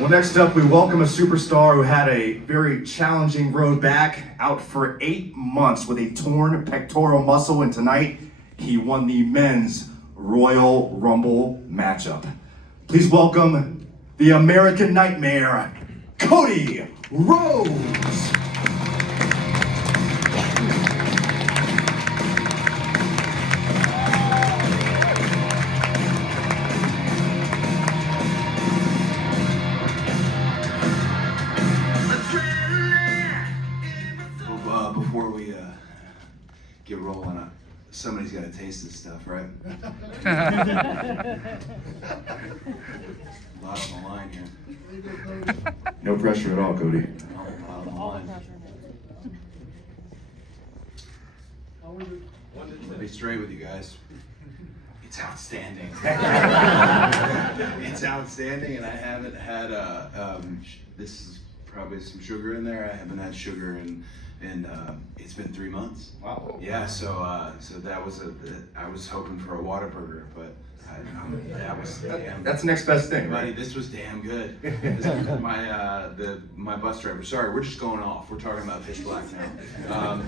Well, next up, we welcome a superstar who had a very challenging road back, out for 8 months with a torn pectoral muscle, and tonight he won the men's Royal Rumble matchup. Please welcome the American Nightmare, Cody Rhodes. Before we get rolling, somebody's got to taste this stuff, right? A lot on the line here. No pressure at all, Cody. On the line. To be straight with you guys, it's outstanding. It's outstanding, and I haven't had this is probably some sugar in there. I haven't had sugar and it's been 3 months. Wow. Yeah, so that was I was hoping for a Whataburger, but that was damn. That's the next best thing, Buddy, right? this was damn good. This is my bus driver. Sorry, we're just going off. We're talking about Pitch Black now.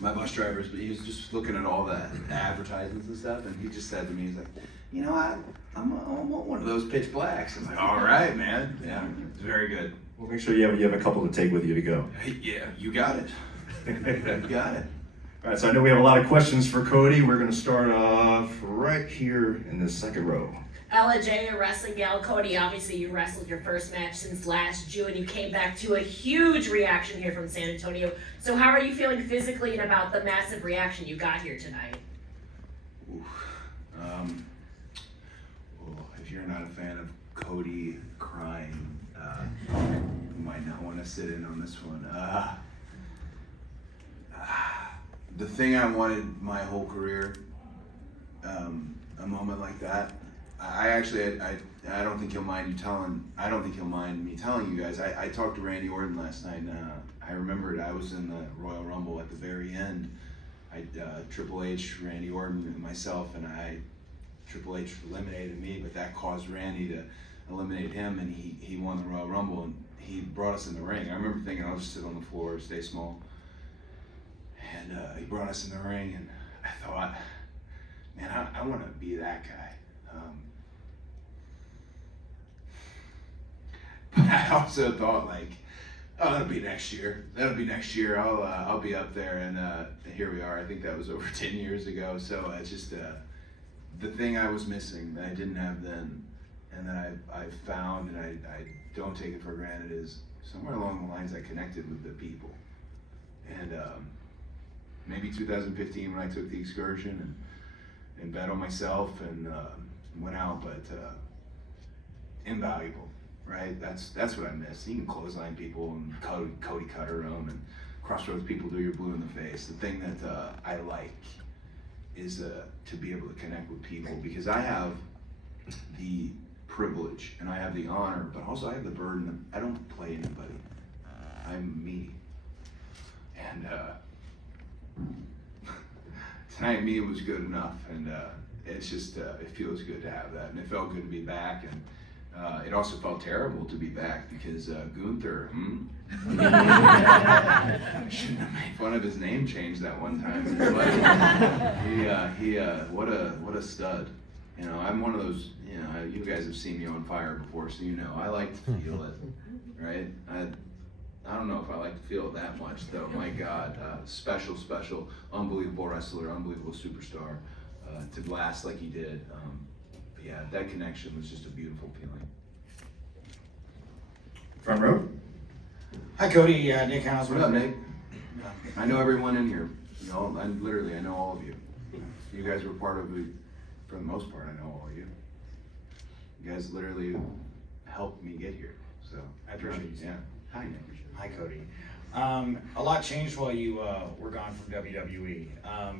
My bus driver, he was just looking at all the advertisements and stuff, and he just said to me, he's like, you know, I want one of those Pitch Blacks. I'm like, all right, man. Yeah, it's very good. Well, make sure you have a couple to take with you to go. Yeah, you got it. You got it. All right, so I know we have a lot of questions for Cody. We're going to start off right here in the second row. Ella J, your wrestling gal. Cody, obviously you wrestled your first match since last June. You came back to a huge reaction here from San Antonio. So how are you feeling physically and about the massive reaction you got here tonight? Well, if you're not a fan of Cody crying, you might not want to sit in on this one. The thing I wanted my whole career, a moment like that. I don't think he'll mind me telling you guys. I talked to Randy Orton last night, and I remembered I was in the Royal Rumble at the very end. Triple H, Randy Orton, and myself, and Triple H eliminated me, but that caused Randy to eliminate him, and he won the Royal Rumble, and he brought us in the ring. I remember thinking I'll just sit on the floor, stay small, and he brought us in the ring, and I thought, man, I want to be that guy. But I also thought, like, oh, that'll be next year. I'll be up there, and here we are. I think that was over 10 years ago. So it's just the thing I was missing that I didn't have then, and that I've found, and I don't take it for granted, is somewhere along the lines I connected with the people. And maybe 2015 when I took the excursion and bet on myself and went out, but invaluable. Right, that's what I miss. You can clothesline people and Cody cutter them, and Crossroads people do your blue in the face. The thing that I like is to be able to connect with people, because I have the privilege and I have the honor, but also I have the burden. I don't play anybody. I'm me. And tonight, me was good enough, and it's just it feels good to have that, and it felt good to be back. And it also felt terrible to be back because Gunther, I shouldn't have made fun of his name change that one time. But what a stud. You know, I'm one of those, you know, you guys have seen me on fire before, so you know, I like to feel it, right? I don't know if I like to feel it that much though. My God, special, unbelievable wrestler, unbelievable superstar, to blast like he did. Yeah, that connection was just a beautiful feeling. Front row. Hi Cody, Nick House. What up, Nate? I know everyone in here. You know, I know all of you. You guys were part of it, for the most part. I know all of you. You guys literally helped me get here. So I appreciate you. Yeah. Hi, Nick. Hi Cody. A lot changed while you were gone from WWE.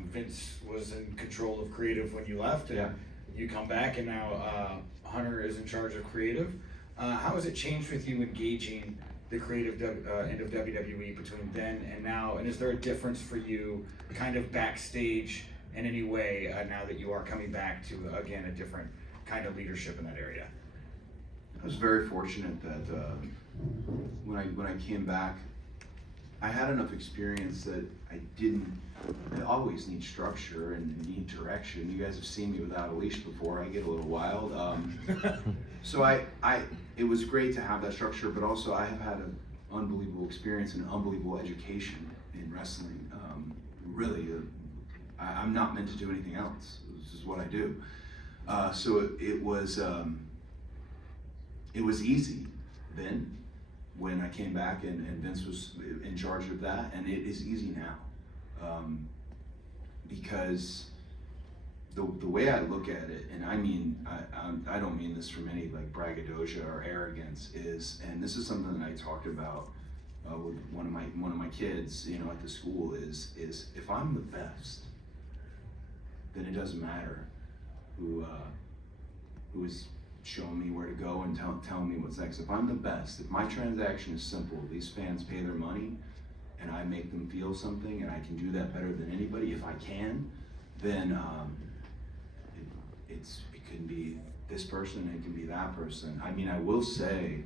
Vince was in control of creative when you left, and Yeah. you come back, and now Hunter is in charge of creative. How has it changed with you engaging the creative end of WWE between then and now? And is there a difference for you kind of backstage in any way now that you are coming back to, again, a different kind of leadership in that area? was very fortunate that when I came back, I had enough experience that I always need structure and need direction. You guys have seen me without a leash before. I get a little wild. So it was great to have that structure, but also I have had an unbelievable experience and unbelievable education in wrestling. Really, I'm not meant to do anything else. This is what I do. So it was easy then when I came back and Vince was in charge of that, and it is easy now. Because the way I look at it, and I mean, I don't mean this from any like braggadocio or arrogance, and this is something that I talked about with one of my kids, you know, at the school, is if I'm the best, then it doesn't matter who is showing me where to go and telling me what's next. If I'm the best, if my transaction is simple, these fans pay their money, and I make them feel something, and I can do that better than anybody, if I can, then it can be this person, it can be that person. I mean, I will say,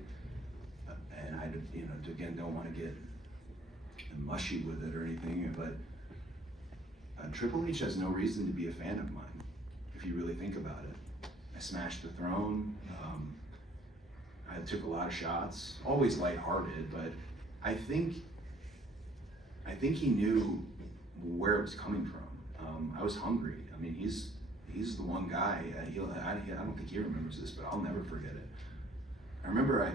and I, you know, again, don't want to get mushy with it or anything, but Triple H has no reason to be a fan of mine, if you really think about it. I smashed the throne. I took a lot of shots, always lighthearted, but I think he knew where it was coming from. I was hungry. I mean, he's the one guy. I don't think he remembers this, but I'll never forget it. I remember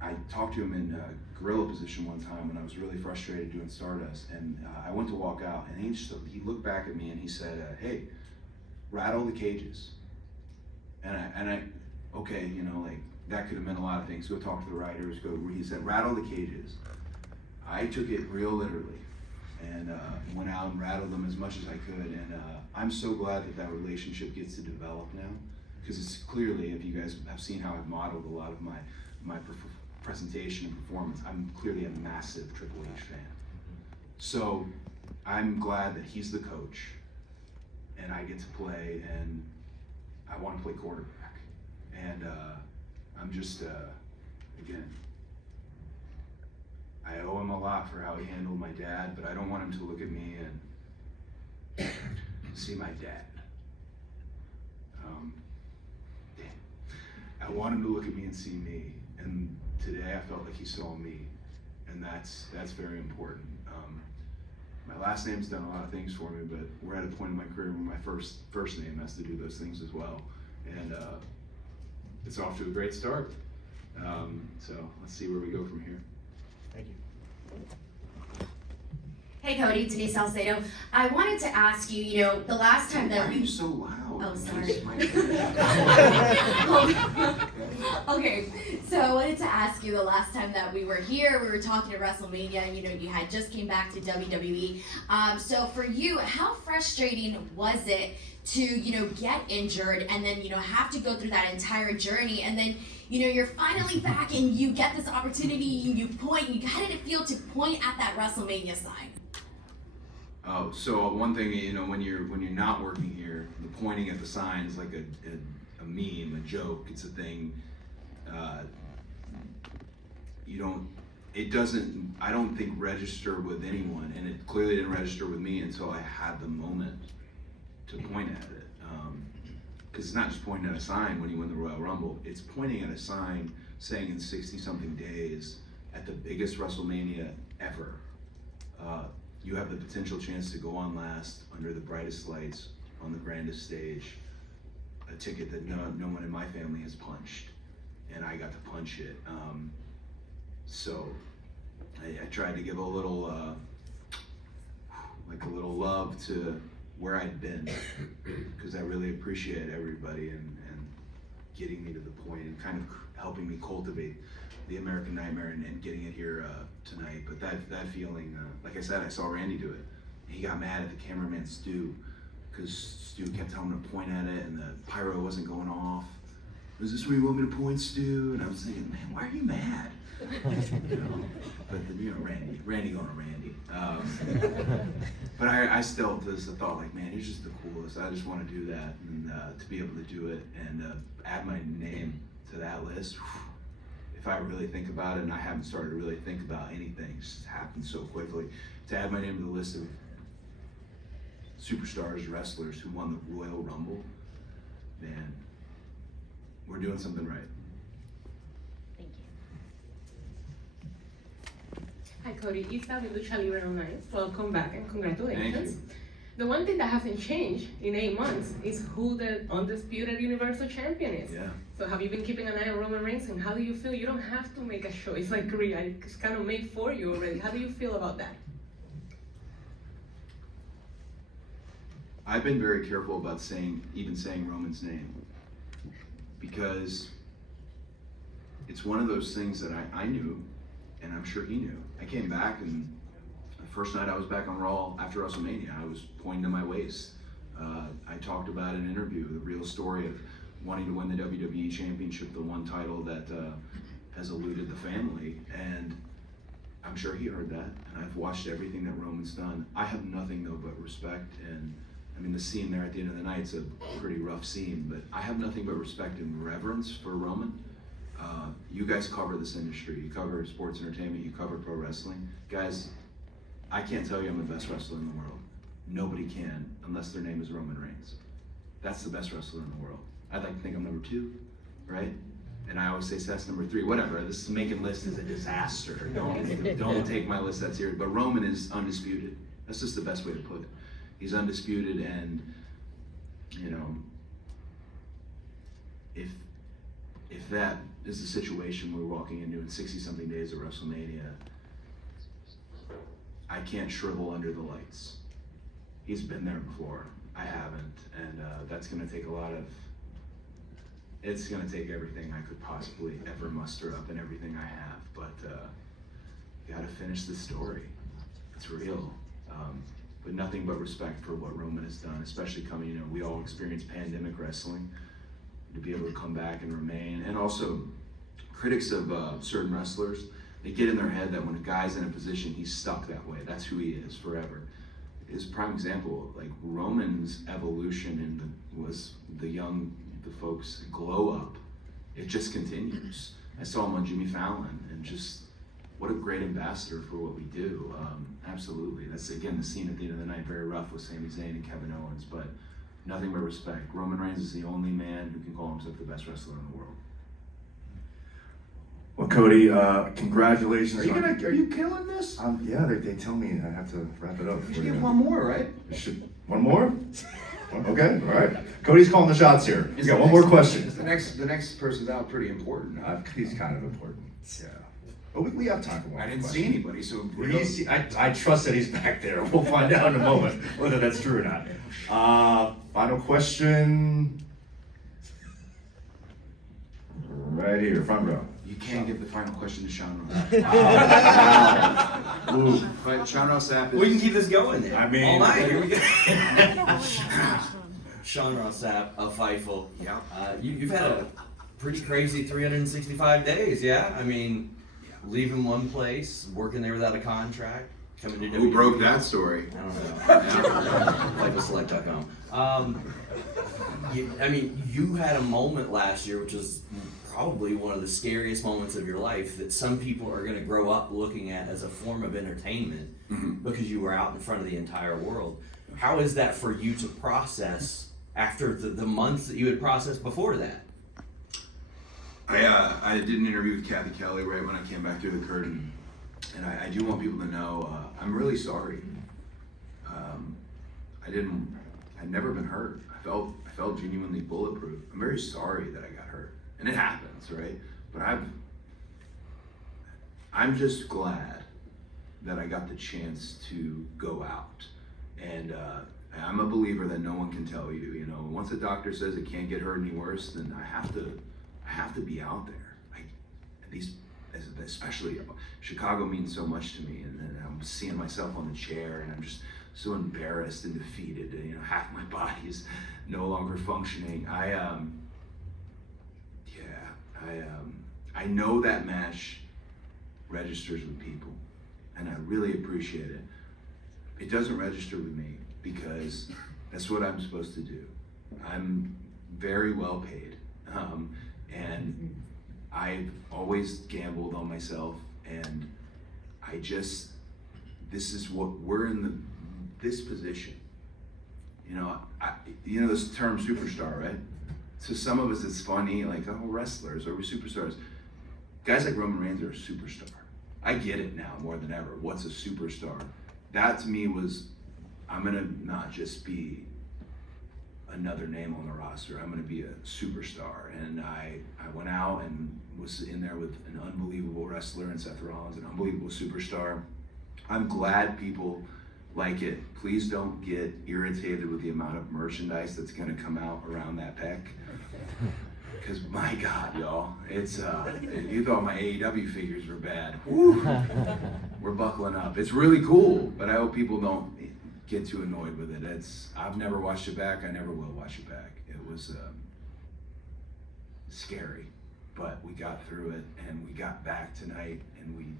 I talked to him in gorilla position one time when I was really frustrated doing Stardust, and I went to walk out, and he looked back at me and he said, "Hey, rattle the cages." And I, okay, you know, like that could have meant a lot of things. Go talk to the writers. He said, "Rattle the cages." I took it real literally, and went out and rattled them as much as I could. And I'm so glad that relationship gets to develop now, because it's clearly, if you guys have seen how I've modeled a lot of my presentation and performance, I'm clearly a massive Triple H fan. So I'm glad that he's the coach, and I get to play, and I want to play quarterback. And I'm just, again, I owe him a lot for how he handled my dad, but I don't want him to look at me and see my dad. I want him to look at me and see me. And today I felt like he saw me, and that's very important. My last name's done a lot of things for me, but we're at a point in my career where my first name has to do those things as well. And it's off to a great start. So let's see where we go from here. Thank you. Hey Cody, Denise Salcedo. I wanted to ask you, you know, the last time Why that are you so loud? Oh, sorry. Jeez, Okay, so I wanted to ask you, the last time that we were here, we were talking to Wrestlemania, and you know, you had just came back to WWE. So for you, how frustrating was it to, you know, get injured and then, you know, have to go through that entire journey, and then, you know, you're finally back and you get this opportunity, you point, how did it feel to point at that Wrestlemania sign? Oh, so one thing, you know, when you're not working here, the pointing at the sign is like a meme, a joke. It's a thing. I don't think register with anyone, and it clearly didn't register with me until I had the moment to point at it. Because it's not just pointing at a sign when you win the Royal Rumble. It's pointing at a sign saying in 60-something days at the biggest WrestleMania ever, you have the potential chance to go on last under the brightest lights on the grandest stage, a ticket that no one in my family has punched, and I got to punch it. So I tried to give a little love to where I'd been, because I really appreciate everybody and getting me to the point and kind of helping me cultivate the American Nightmare and getting it here tonight. But that feeling, like I said, I saw Randy do it. He got mad at the cameraman Stu, because Stu kept telling him to point at it and the pyro wasn't going off. "Is this where you want me to point, Stu?" And I was thinking, man, why are you mad? You know, but you know, Randy going to Randy. But I still just thought, like, man, he's just the coolest. I just want to do that, and to be able to do it and add my name to that list. Whew, if I really think about it, and I haven't started to really think about anything, it's just happened so quickly, to add my name to the list of superstars, wrestlers who won the Royal Rumble, man, we're doing something right. Thank you. Hi Cody, it's David Lucha Libre Online. Welcome back and congratulations. Thank you. The one thing that hasn't changed in 8 months is who the undisputed Universal Champion is. Yeah. So have you been keeping an eye on Roman Reigns, and how do you feel? You don't have to make a choice like Korea. It's kind of made for you already. How do you feel about that? I've been very careful about saying Roman's name, because it's one of those things that I knew, and I'm sure he knew. I came back, and the first night I was back on Raw after WrestleMania, I was pointing to my waist. I talked about in an interview the real story of wanting to win the WWE Championship, the one title that has eluded the family, and I'm sure he heard that, and I've watched everything that Roman's done. I have nothing though but respect, and I mean the scene there at the end of the night's a pretty rough scene, but I have nothing but respect and reverence for Roman. You guys cover this industry, you cover sports entertainment, you cover pro wrestling. Guys, I can't tell you I'm the best wrestler in the world. Nobody can, unless their name is Roman Reigns. That's the best wrestler in the world. I'd like to think I'm number 2, right? And I always say Seth's number 3, whatever. This making list is a disaster. Don't take my list that serious. But Roman is undisputed. That's just the best way to put it. He's undisputed, and you know, if that is the situation we're walking into in 60-something days of WrestleMania, I can't shrivel under the lights. He's been there before. I haven't, and that's going to take a lot of. It's going to take everything I could possibly ever muster up and everything I have, but you got to finish the story. It's real. But nothing but respect for what Roman has done, especially coming, you know, we all experienced pandemic wrestling, to be able to come back and remain. And also, critics of certain wrestlers, they get in their head that when a guy's in a position, he's stuck that way. That's who he is forever. His prime example, like Roman's evolution was the folks glow up. It just continues. I saw him on Jimmy Fallon, and just what a great ambassador for what we do. Absolutely. That's again the scene at the end of the night, very rough with Sami Zayn and Kevin Owens, but nothing but respect. Roman Reigns is the only man who can call himself the best wrestler in the world. Well, Cody, congratulations. Are you killing this? Yeah, they tell me I have to wrap it up. You should get one more, right? One more? Okay, all right. Cody's calling the shots here. You got one more question. The next person's out pretty important. He's kind of important. Yeah. But we have time for one. I didn't question. see anybody, so I trust that he's back there. We'll find out in a moment whether that's true or not. Final question. Right here, front row. You can't give the final question to Sean Ross. Ooh. But Sean Ross Sapp is... We can keep this going then. I mean, all night. Here we go. Sean Ross Sapp of Fightful. Yeah. You've had a pretty crazy 365 days, yeah? I mean, leaving one place, working there without a contract, coming to Who WWE. broke that story? I don't know. FightfulSelect.com. I mean, you had a moment last year, which was probably one of the scariest moments of your life that some people are going to grow up looking at as a form of entertainment because you were out in front of the entire world. How is that for you to process after the months that you had processed before that? I did an interview with Kathy Kelly right when I came back through the curtain, and I do want people to know I'm really sorry. I'd never been hurt. I felt genuinely bulletproof. I'm very sorry that I got hurt, and it happens, right? But I'm just glad that I got the chance to go out, and I'm a believer that no one can tell you. You know, once a doctor says it can't get hurt any worse, then I have to be out there. Especially Chicago means so much to me, and then I'm seeing myself on the chair, and I'm just so embarrassed and defeated. You know, half my body is no longer functioning. I know that match registers with people, and I really appreciate it. It doesn't register with me because that's what I'm supposed to do. I'm very well paid, and I've always gambled on myself, and this is what we're in this position. You know, you know this term superstar, right? To some of us it's funny, like, oh, wrestlers, are we superstars? Guys like Roman Reigns are a superstar. I get it now more than ever. What's a superstar? That to me was, I'm gonna not just be another name on the roster. I'm gonna be a superstar. And I went out and was in there with an unbelievable wrestler in Seth Rollins, an unbelievable superstar. I'm glad people like it. Please don't get irritated with the amount of merchandise that's gonna come out around that pec. Because my God, y'all, it's you thought my AEW figures were bad. Woo. We're buckling up. It's really cool, but I hope people don't get too annoyed with it. I've never watched it back. I never will watch it back. It was scary, but we got through it, and we got back tonight, and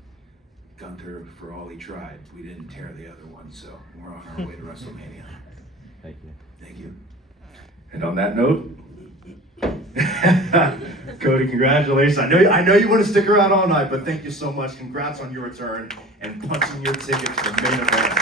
Gunther, for all he tried, we didn't tear the other one, so we're on our way to WrestleMania. Thank you. Thank you. And on that note, Cody, congratulations. I know you want to stick around all night, but thank you so much. Congrats on your return and punching your ticket to the main event.